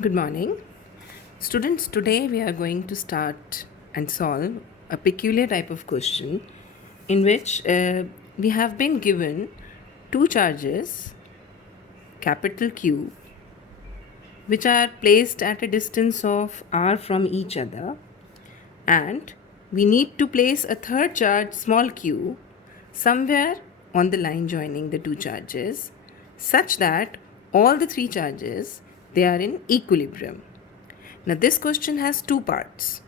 Good morning. Students, today we are going to start and solve a peculiar type of question in which we have been given two charges, capital Q, which are placed at a distance of r from each other, and we need to place a third charge, small q, somewhere on the line joining the two charges such that all the three charges they are in equilibrium. Now this question has two parts.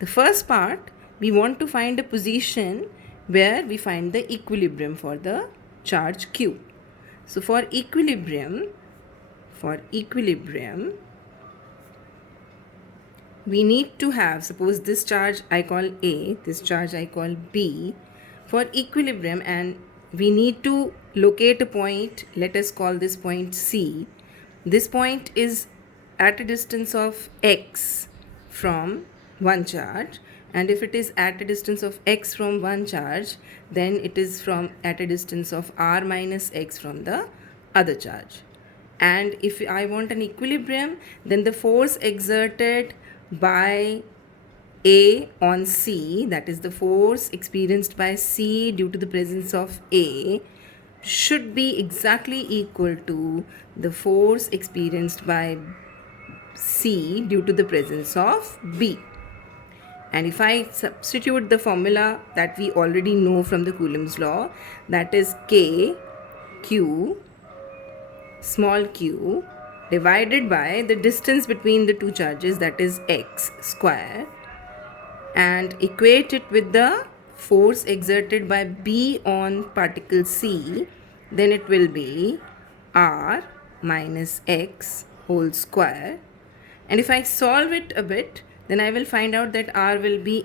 The first part, we want to find a position where we find the equilibrium for the charge q. So for equilibrium, we need to have, suppose this charge I call A, this charge I call B, for equilibrium, and we need to locate a point, let us call this point C. This point is at a distance of x from one charge, and if it is at a distance of x from one charge, then it is from at a distance of r minus x from the other charge. And if I want an equilibrium, then the force exerted by A on C, that is the force experienced by C due to the presence of A, should be exactly equal to the force experienced by C due to the presence of B. And if I substitute the formula that we already know from the Coulomb's law, that is K Q small q divided by the distance between the two charges, that is x square, and equate it with the force exerted by B on particle C, then it will be r minus x whole square. And if I solve it a bit, then I will find out that r will be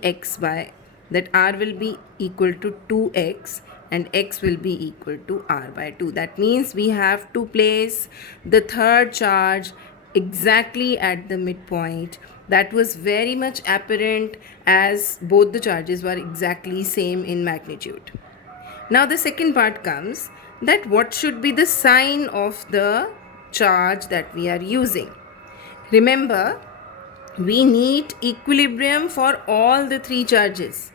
equal to 2x, and x will be equal to r by 2. That means we have to place the third charge exactly at the midpoint. That was very much apparent as both the charges were exactly same in magnitude. Now the second part comes, that what should be the sign of the charge that we are using. Remember, we need equilibrium for all the three charges.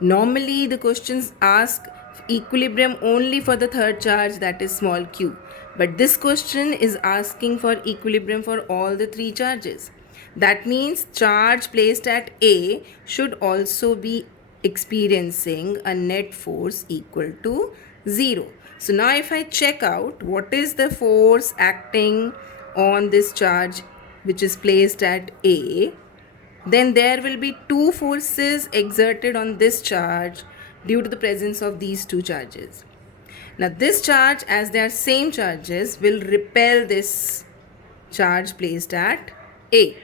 Normally the questions ask equilibrium only for the third charge, that is small q. But this question is asking for equilibrium for all the three charges. That means charge placed at A should also be experiencing a net force equal to 0. So now if I check out what is the force acting on this charge which is placed at A, then there will be two forces exerted on this charge due to the presence of these two charges. Now this charge, as they are same charges, will repel this charge placed at A.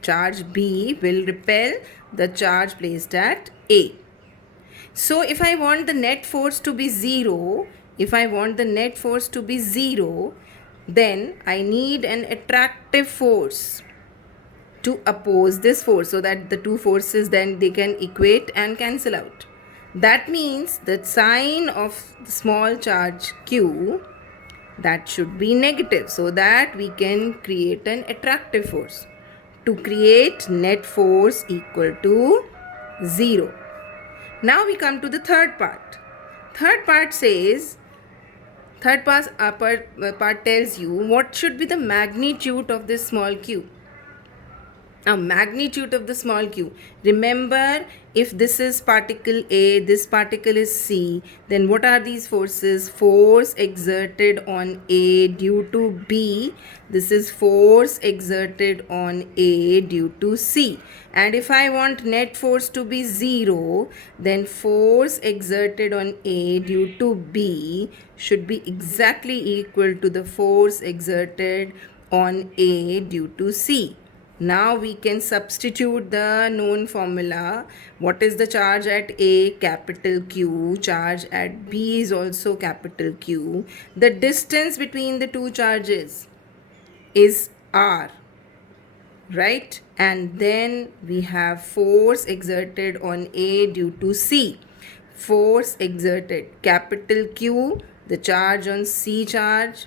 Charge B will repel the charge placed at A. So if I want the net force to be 0, then I need an attractive force to oppose this force, so that the two forces then they can equate and cancel out. That means the sign of the small charge q, that should be negative, so that we can create an attractive force to create net force equal to 0. Now we come to the third part. Third part tells you what should be the magnitude of this small q. Now, magnitude of the small q. Remember, if this is particle A, this particle is C, then what are these forces? Force exerted on A due to B. This is force exerted on A due to C. And if I want net force to be 0, then force exerted on A due to B should be exactly equal to the force exerted on A due to C. Now we can substitute the known formula. What is the charge at A? Capital Q. Charge at B is also capital Q. The distance between the two charges is R, right? And then we have force exerted on A due to C. Force exerted, capital Q, the charge on C charge,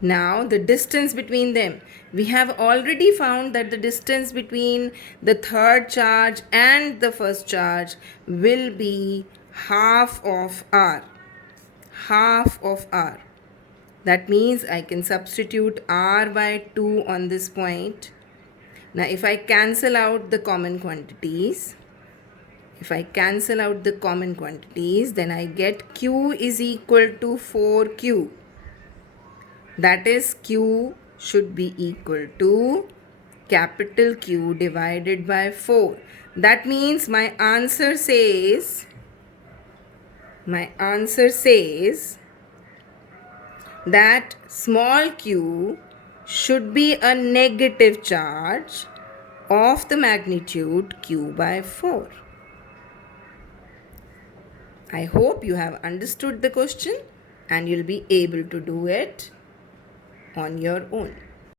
Now the distance between them. We have already found that the distance between the third charge and the first charge will be half of r. Half of r. That means I can substitute r by 2 on this point. Now if I cancel out the common quantities, then I get q is equal to 4q. That is, q should be equal to capital Q divided by 4. That means my answer says that small q should be a negative charge of the magnitude q by 4. I hope you have understood the question and you'll be able to do it on your own.